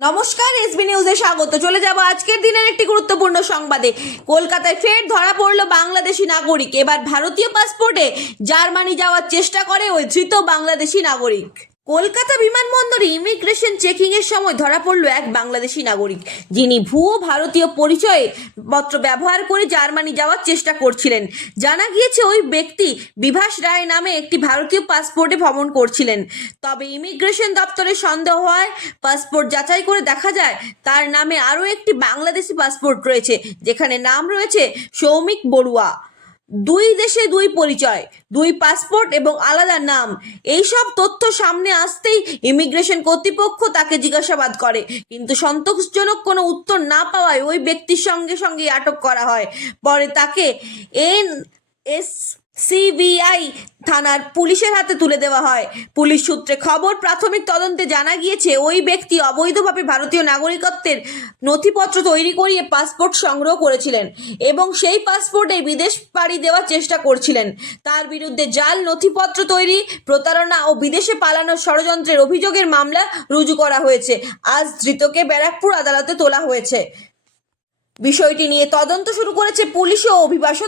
নমস্কার, এসবি নিউজে স্বাগত। চলে যাব আজকের দিনের একটি গুরুত্বপূর্ণ সংবাদে। কলকাতায় ফের ধরা পড়ল বাংলাদেশি নাগরিক। এবার ভারতীয় পাসপোর্টে জার্মানি যাওয়ার চেষ্টা করে ওই ধৃত বাংলাদেশি নাগরিক। কলকাতা বিমানবন্দরে ইমিগ্রেশন চেকিং এর সময় ধরা পড়ল এক বাংলাদেশি নাগরিক, যিনি ভুয়ো ভারতীয় পরিচয়ে পত্র ব্যবহার করে জার্মানি যাওয়ার চেষ্টা করছিলেন। জানা গিয়েছে, ওই ব্যক্তি বিভাস রায় নামে একটি ভারতীয় পাসপোর্টে ভ্রমণ করছিলেন। তবে ইমিগ্রেশন দপ্তরে সন্দেহ হয়, পাসপোর্ট যাচাই করে দেখা যায়, তার নামে আরও একটি বাংলাদেশি পাসপোর্ট রয়েছে, যেখানে নাম রয়েছে সৌমিক বড়ুয়া। দুই দেশে দুই পরিচয়, দুই পাসপোর্ট এবং আলাদা নাম। এই সব তথ্য সামনে আসতেই ইমিগ্রেশন কর্তৃপক্ষ তাকে জিজ্ঞাসাবাদ করে। কিন্তু সন্তোষজনক কোনো উত্তর না পাওয়ায় ওই ব্যক্তির সঙ্গে সঙ্গে আটক করা হয়। পরে তাকে এন এস সিবিআই থানার পুলিশের হাতে তুলে দেওয়া হয়। পুলিশ সূত্রে খবর, প্রাথমিক তদন্তে জানা গিয়েছে, ওই ব্যক্তি অবৈধভাবে ভারতীয় নাগরিকত্বের নথিপত্র তৈরি করিয়ে পাসপোর্ট সংগ্রহ করেছিলেন এবং সেই পাসপোর্টে বিদেশ পাড়ি দেওয়ার চেষ্টা করছিলেন। তার বিরুদ্ধে জাল, নথিপত্র তৈরি, প্রতারণা ও বিদেশে পালানোর ষড়যন্ত্রের অভিযোগের মামলা রুজু করা হয়েছে। আজ ধৃতকে ব্যারাকপুর আদালতে তোলা হয়েছে। বিষয়টি নিয়ে তদন্ত শুরু করেছে পুলিশ ও অভিবাসন